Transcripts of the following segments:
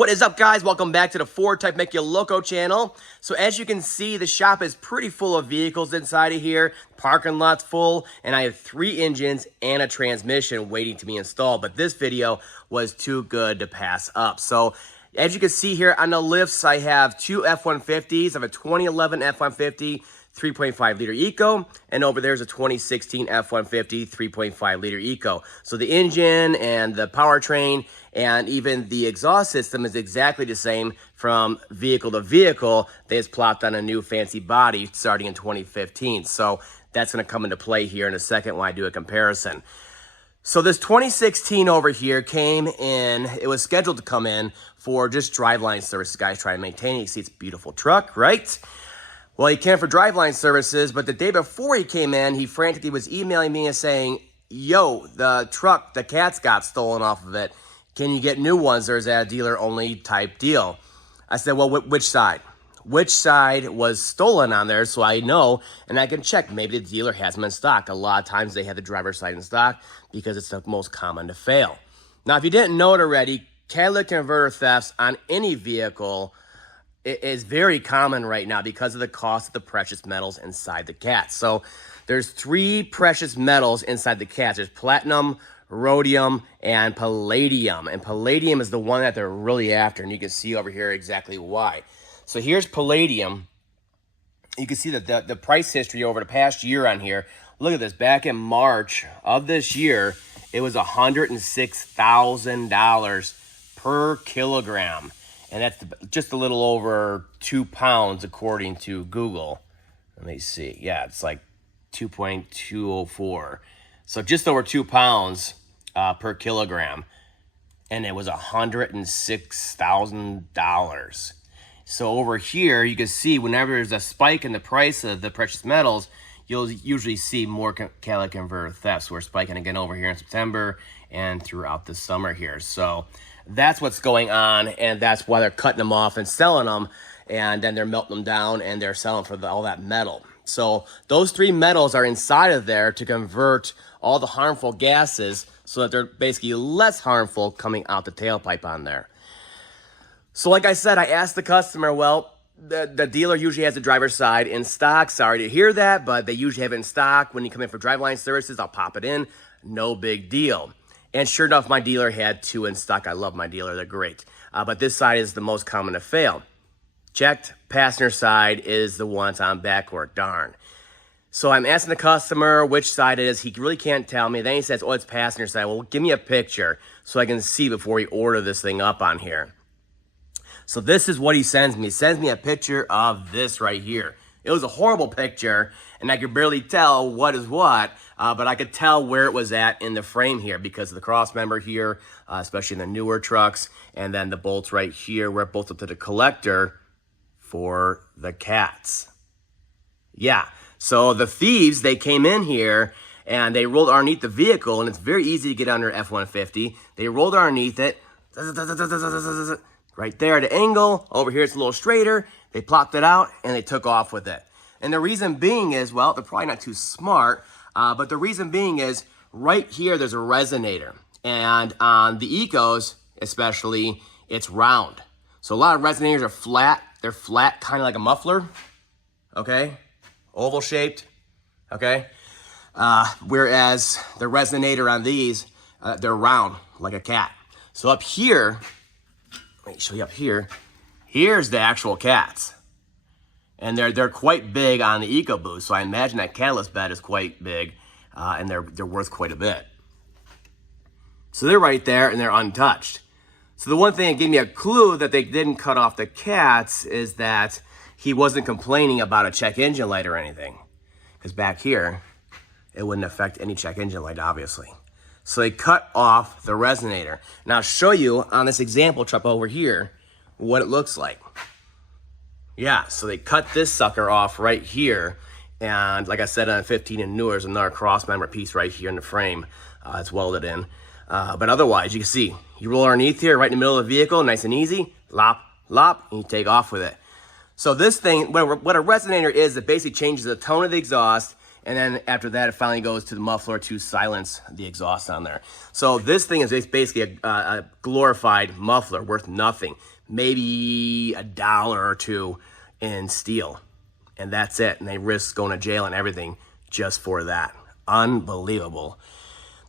What is up, guys? Welcome back to the FordTechMakuloco channel. So as you can see, the shop is pretty full of vehicles inside of here. Parking lot's full, and I have 3 engines and a transmission waiting to be installed. But this video was too good to pass up. So as you can see here on the lifts, I have 2 F-150s. I have a 2011 F-150 3.5 liter Eco, and over there's a 2016 F-150 3.5 liter Eco. So the engine and the powertrain and even the exhaust system is exactly the same from vehicle to vehicle. They just plopped on a new fancy body starting in 2015. So that's going to come into play here in a second when I do a comparison. So this 2016 over here came in, it was scheduled to come in for just driveline services. Guys trying to maintain it. You see it's a beautiful truck, right? Well, he came for driveline services, but the day before he came in, he frantically was emailing me and saying, yo, the truck, the cats got stolen off of it. Can you get new ones, or is that a dealer-only type deal? I said, well, which side? Which side was stolen on there so I know, and I can check. Maybe the dealer has them in stock. A lot of times they have the driver's side in stock because it's the most common to fail. Now, if you didn't know it already, catalytic converter thefts on any vehicle is very common right now because of the cost of the precious metals inside the cats. So there's 3 precious metals inside the cats. There's platinum, rhodium, and palladium. And palladium is the one that they're really after, and you can see over here exactly why. So here's palladium. You can see that the price history over the past year on here. Look at this. Back in March of this year, it was $106,000 per kilogram. And that's just a little over 2 pounds according to Google. Let me see. Yeah, it's like 2.204. So just over 2 pounds per kilogram. And it was $106,000. So over here, you can see whenever there's a spike in the price of the precious metals, you'll usually see more catalytic converter thefts. We're spiking again over here in September and throughout the summer here. So that's what's going on, and that's why they're cutting them off and selling them, and then they're melting them down and they're selling for all that metal. So those 3 metals are inside of there to convert all the harmful gases so that they're basically less harmful coming out the tailpipe on there. So like I said, I asked the customer, well, the dealer usually has the driver's side in stock. Sorry to hear that, but they usually have it in stock. When you come in for driveline services, I'll pop it in. No big deal. And sure enough, my dealer had 2 in stock. I love my dealer. They're great. But this side is the most common to fail. Checked. Passenger side is the one that's on backward. Darn. So I'm asking the customer which side it is. He really can't tell me. Then he says, oh, it's passenger side. Well, give me a picture so I can see before we order this thing up on here. So this is what he sends me. He sends me a picture of this right here. It was a horrible picture, and I could barely tell what is what, but I could tell where it was at in the frame here because of the cross member here, especially in the newer trucks, and then the bolts right here where it bolts up to the collector for the cats. Yeah, so the thieves, they came in here, and they rolled underneath the vehicle, and it's very easy to get under F-150. They rolled underneath it, right there at the angle. Over here it's a little straighter. They plopped it out and they took off with it. And the reason being is, well, they're probably not too smart, but the reason being is right here there's a resonator. And on the Ecos especially, it's round. So a lot of resonators are flat. They're flat, kind of like a muffler, okay? Oval shaped, okay? Whereas the resonator on these, they're round like a cat. So up here, let me show you up here. Here's the actual cats. And they're quite big on the EcoBoost, so I imagine that catalyst bed is quite big, and they're worth quite a bit. So they're right there, and they're untouched. So the one thing that gave me a clue that they didn't cut off the cats is that he wasn't complaining about a check engine light or anything. Because back here, it wouldn't affect any check engine light, obviously. So they cut off the resonator. Now I'll show you on this example truck over here what it looks like. Yeah, so they cut this sucker off right here. And like I said, on 15 and newer, there's another cross member piece right here in the frame. It's welded in. But otherwise, you can see, you roll underneath here, right in the middle of the vehicle, nice and easy, lop, lop, and you take off with it. So this thing, what a resonator is, it basically changes the tone of the exhaust, and then after that, it finally goes to the muffler to silence the exhaust on there. So this thing is basically a glorified muffler worth nothing. maybe $1 or $2 in steel. And that's it. And they risk going to jail and everything just for that. Unbelievable.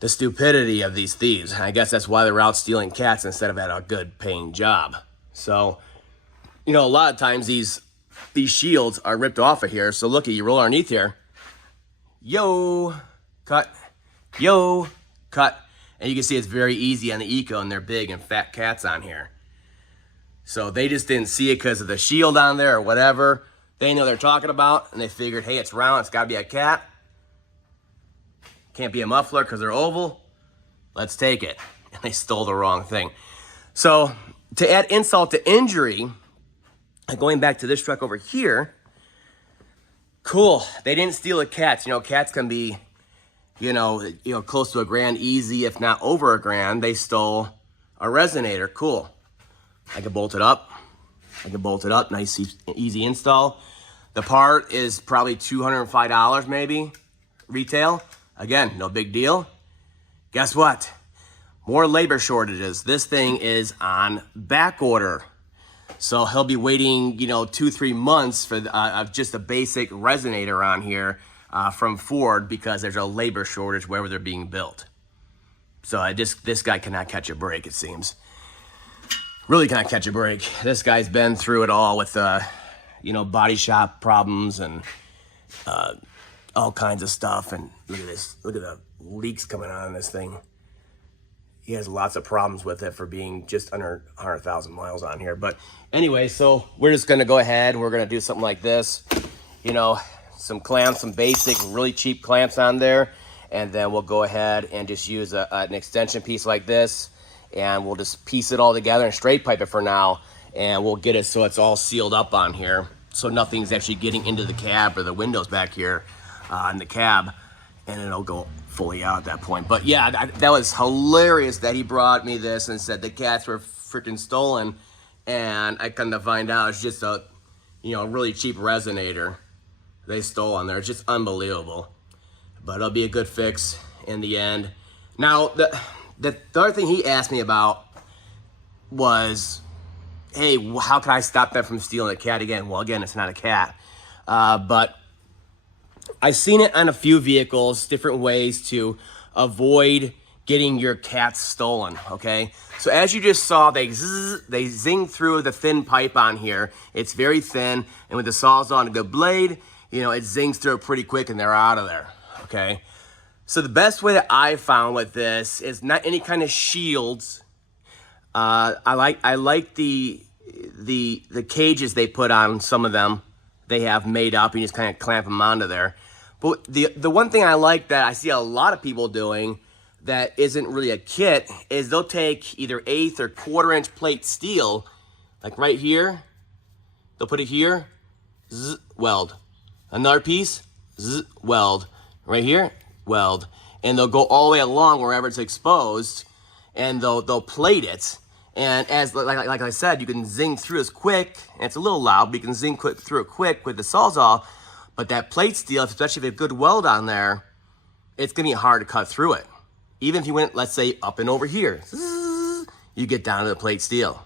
The stupidity of these thieves. I guess that's why they're out stealing cats instead of at a good paying job. So, you know, a lot of times these shields are ripped off of here. So look at you roll underneath here. Yo, cut. Yo, cut. And you can see it's very easy on the Eco, and they're big and fat cats on here. So they just didn't see it because of the shield on there or whatever. They know they're talking about, and they figured, hey, it's round, it's got to be a cat. Can't be a muffler because they're oval. Let's take it. And they stole the wrong thing. So to add insult to injury, going back to this truck over here, cool. They didn't steal the cats. You know, cats can be, you know, close to $1,000 easy, if not over $1,000. They stole a resonator. Cool. I can bolt it up. Nice, easy install. The part is probably $205 maybe, retail. Again, no big deal. Guess what? More labor shortages. This thing is on back order. So he'll be waiting, 2-3 months for just a basic resonator on here from Ford because there's a labor shortage wherever they're being built. So this guy cannot catch a break, it seems. Really cannot catch a break. This guy's been through it all with, body shop problems and all kinds of stuff. And look at this. Look at the leaks coming out on this thing. He has lots of problems with it for being just under 100,000 miles on here. But anyway, so we're just going to go ahead. We're going to do something like this. Some clamps, some basic, really cheap clamps on there. And then we'll go ahead and just use an extension piece like this. And we'll just piece it all together and straight pipe it for now. And we'll get it so it's all sealed up on here. So nothing's actually getting into the cab or the windows back here in the cab. And it'll go fully out at that point. But yeah, that was hilarious that he brought me this and said the cats were freaking stolen. And I come to find out it's just a, really cheap resonator they stole on there. It's just unbelievable. But it'll be a good fix in the end. Now, the other thing he asked me about was, hey, how can I stop them from stealing a cat again? Well, again, it's not a cat. But I've seen it on a few vehicles, different ways to avoid getting your cats stolen, okay? So as you just saw, they zing through the thin pipe on here. It's very thin, and with the Sawzall and a good blade, it zings through it pretty quick and they're out of there, okay? So the best way that I found with this is not any kind of shields. I like the cages they put on some of them. They have made up. You just kind of clamp them onto there. But the one thing I like that I see a lot of people doing that isn't really a kit is they'll take either 1/8 or 1/4 inch plate steel, like right here. They'll put it here, zzz, weld. Another piece, zzz, weld. Right here, weld. And they'll go all the way along wherever it's exposed, and they'll plate it. And as like I said, you can zing through this quick, and it's a little loud, but you can zing through it quick with the Sawzall. But that plate steel, especially if you have good weld on there, it's gonna be hard to cut through it. Even if you went, let's say, up and over here, you get down to the plate steel.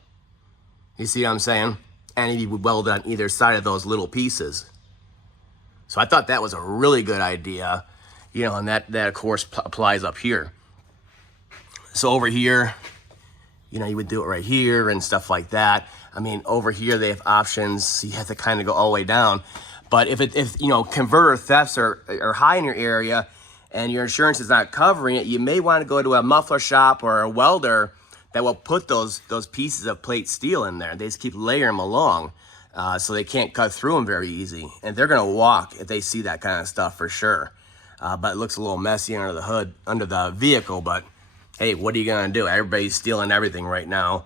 You see what I'm saying? And you would weld on either side of those little pieces. So I thought that was a really good idea, and that of course applies up here. So over here, you would do it right here and stuff like that. I mean, over here they have options. So you have to kind of go all the way down. But if converter thefts are high in your area and your insurance is not covering it, you may want to go to a muffler shop or a welder that will put those pieces of plate steel in there. They just keep layering them along so they can't cut through them very easy. And they're going to walk if they see that kind of stuff for sure. But it looks a little messy under the hood, under the vehicle. But hey, what are you going to do? Everybody's stealing everything right now.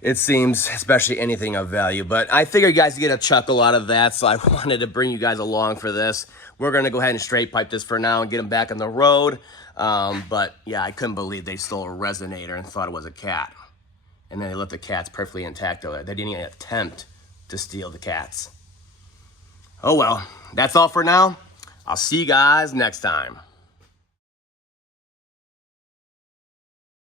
It seems, especially anything of value. But I figured you guys get a chuckle out of that, so I wanted to bring you guys along for this. We're going to go ahead and straight pipe this for now and get them back on the road. But yeah, I couldn't believe they stole a resonator and thought it was a cat. And then they left the cats perfectly intact over there. They didn't even attempt to steal the cats. Oh well, that's all for now. I'll see you guys next time.